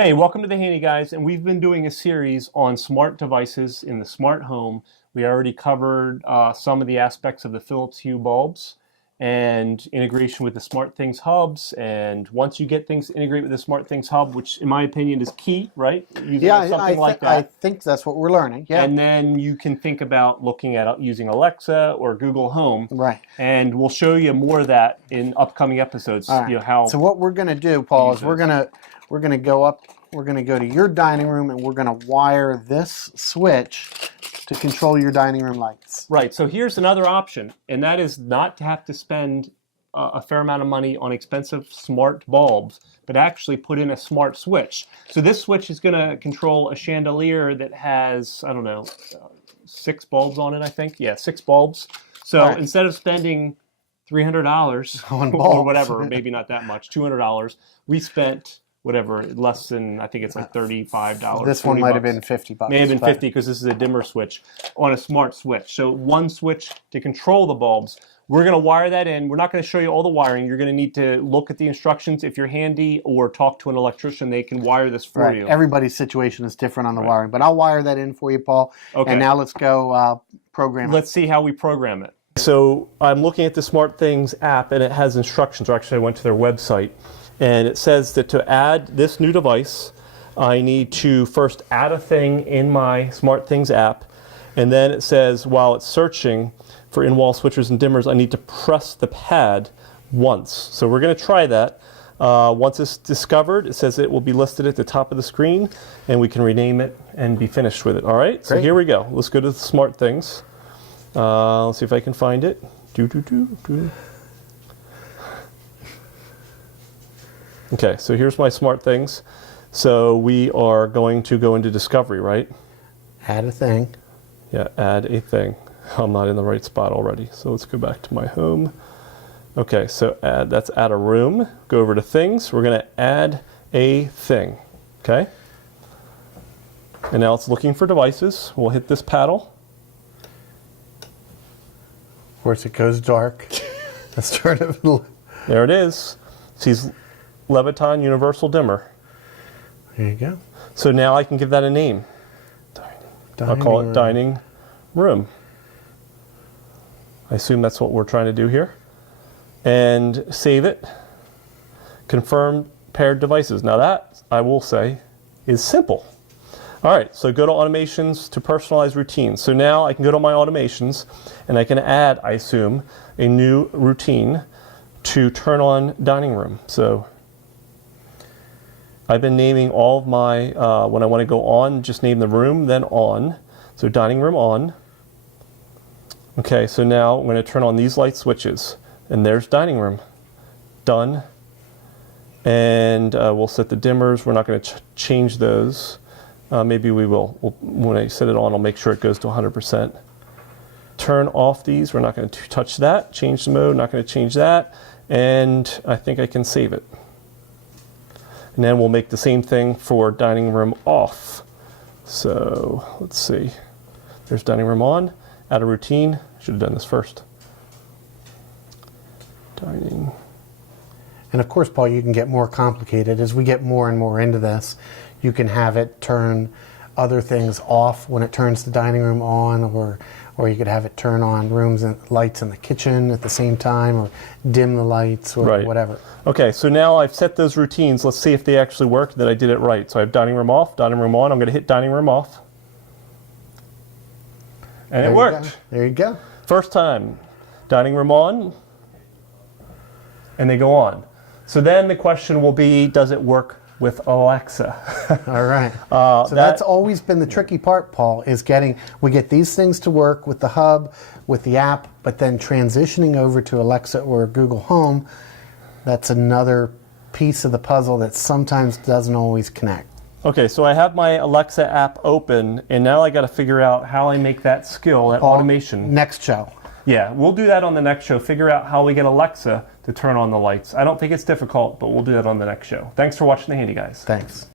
Hey, welcome to the Handy Guys, and we've been doing a series on smart devices in the smart home. We already covered some of the aspects of the Philips Hue bulbs and integration with the SmartThings hubs, and once you get things integrated with the SmartThings hub, which in my opinion is key, right? Using something like that. I think that's what we're learning, yeah. And then you can think about looking at using Alexa or Google Home. Right. And we'll show you more of that in upcoming episodes. All right. You know, how so what we're going to do, Paul, is we're going to go up, we're going to go to your dining room, and we're going to wire this switch to control your dining room lights. Right, so here's another option, and that is not to have to spend a fair amount of money on expensive smart bulbs, but actually put in a smart switch. So this switch is going to control a chandelier that has, I don't know, 6 bulbs on it, I think. Yeah, 6 bulbs. So right. Instead of spending $300 on or whatever, maybe not that much, $200, we spent whatever, less than, I think it's like $35. This one might have been $50. May have been 50 because this is a dimmer switch on a smart switch. So one switch to control the bulbs. We're going to wire that in. We're not going to show you all the wiring. You're going to need to look at the instructions if you're handy, or talk to an electrician. They can wire this for you. Everybody's situation is different on the wiring, but I'll wire that in for you, Paul. Okay. And now let's go program it. Let's see how we program it. So I'm looking at the SmartThings app, and it has instructions. Or actually, I went to their website. And it says that to add this new device, I need to first add a thing in my SmartThings app. And then it says, while it's searching for in-wall switchers and dimmers, I need to press the pad once. So we're going to try that. Once it's discovered, it says it will be listed at the top of the screen, and we can rename it and be finished with it. All right, so here we go. Let's go to the SmartThings. Let's see if I can find it. Okay, so here's my SmartThings. So we are going to go into Discovery, right? Add a thing. Yeah, add a thing. I'm not in the right spot already. So let's go back to my home. Okay, so that's add a room. Go over to Things. We're going to add a thing. Okay? And now it's looking for devices. We'll hit this paddle. Of course, it goes dark. Let's turn it. There it is. Sees Leviton Universal Dimmer. There you go. So now I can give that a name. I'll call it Dining Room. I assume that's what we're trying to do here. And save it. Confirm paired devices. Now that, I will say, is simple. All right, so go to Automations to personalize routines. So now I can go to my automations, and I can add, I assume, a new routine to turn on Dining Room. So I've been naming all of my, when I want to go on, just name the room, then on. So Dining Room on. Okay, so now I'm going to turn on these light switches. And there's Dining Room. Done. And we'll set the dimmers. We're not going to change those. Maybe we will. When I set it on, I'll make sure it goes to 100%. Turn off these. We're not going to touch that. Change the mode. Not going to change that. And I think I can save it. And then we'll make the same thing for Dining Room off. So let's see. There's Dining Room on. Add a routine. Should have done this first. Dining. And of course, Paul, you can get more complicated. As we get more and more into this, you can have it turn other things off when it turns the dining room on, or you could have it turn on rooms and lights in the kitchen at the same time, or dim the lights, or whatever. Okay, so now I've set those routines. Let's see if they actually work, that I did it right. So I have Dining Room off, Dining Room on. I'm going to hit Dining Room off. And it worked. There you go. First time. Dining Room on. And they go on. So then the question will be, does it work with Alexa? All right. So that's always been the tricky part, Paul, is we get these things to work with the hub, with the app, but then transitioning over to Alexa or Google Home, that's another piece of the puzzle that sometimes doesn't always connect. Okay, so I have my Alexa app open, and now I got to figure out how I make that skill, that automation. Next show. Yeah, we'll do that on the next show. Figure out how we get Alexa to turn on the lights. I don't think it's difficult, but we'll do that on the next show. Thanks for watching The Handy Guys. Thanks.